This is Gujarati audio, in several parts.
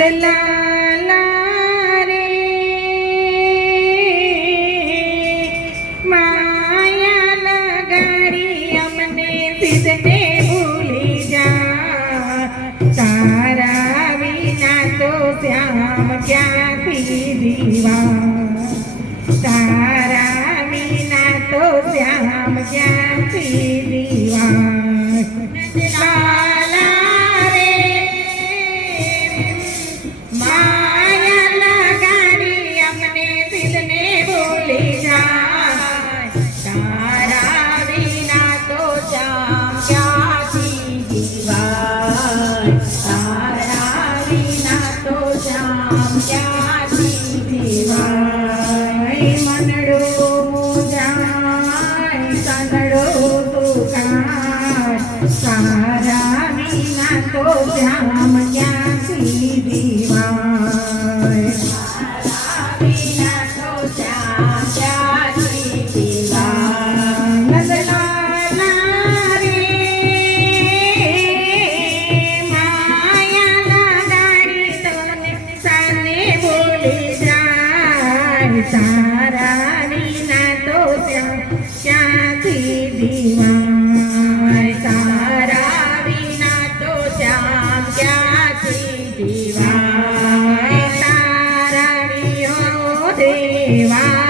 Cinderella. તારા વિના તો ક્યાંથી દીવાય? તારા વિના તો શ્યામ ક્યાંથી દીવાય? તારા વિયો દેવા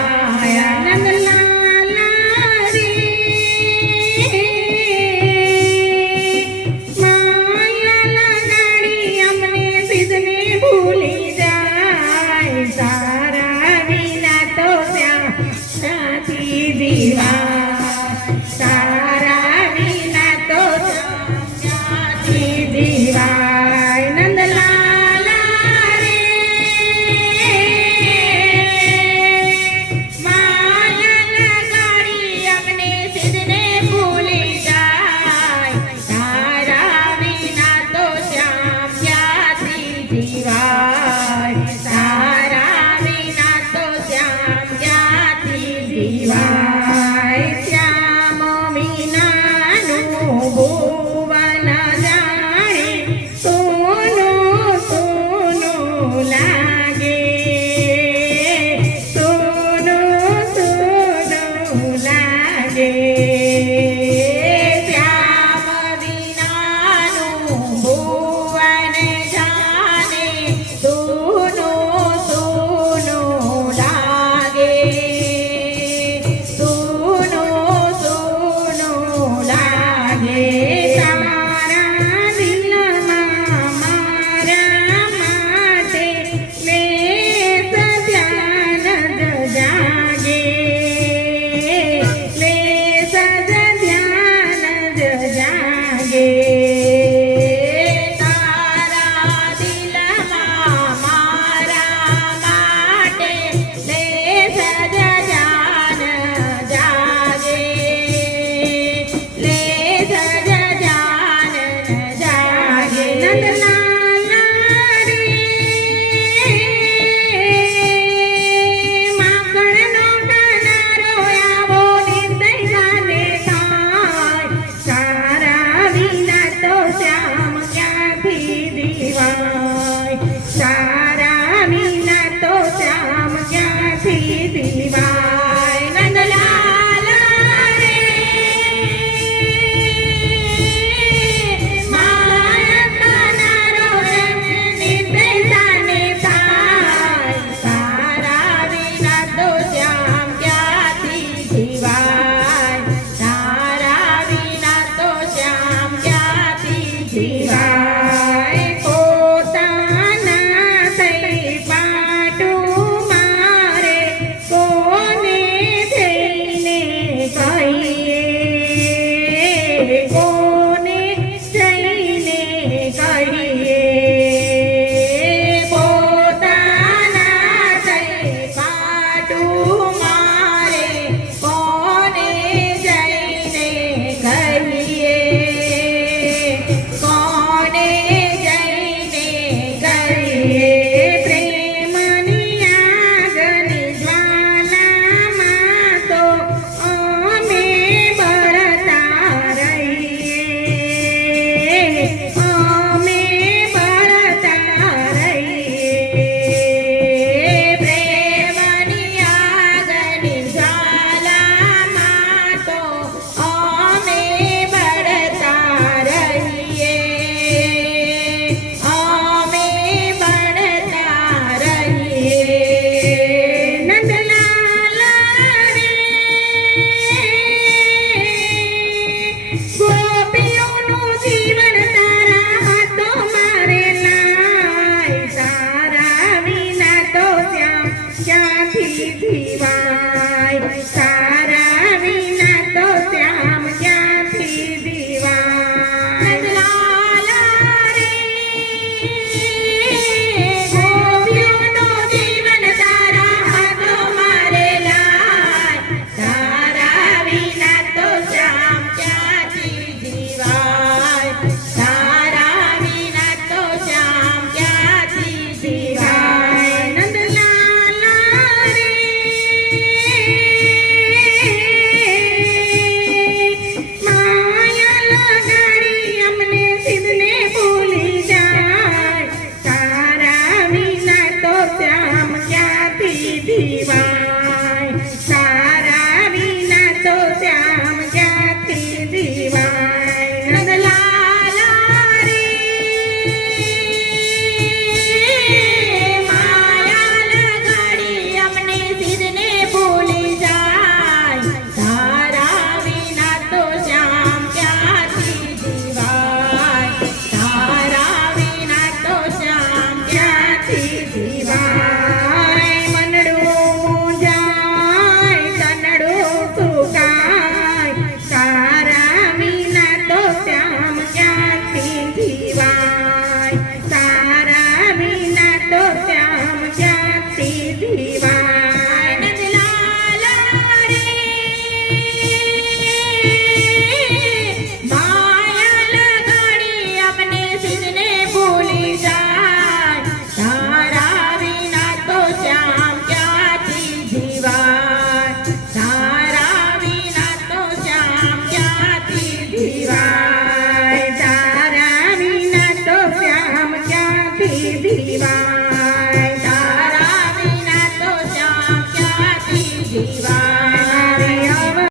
be mine. Senhor.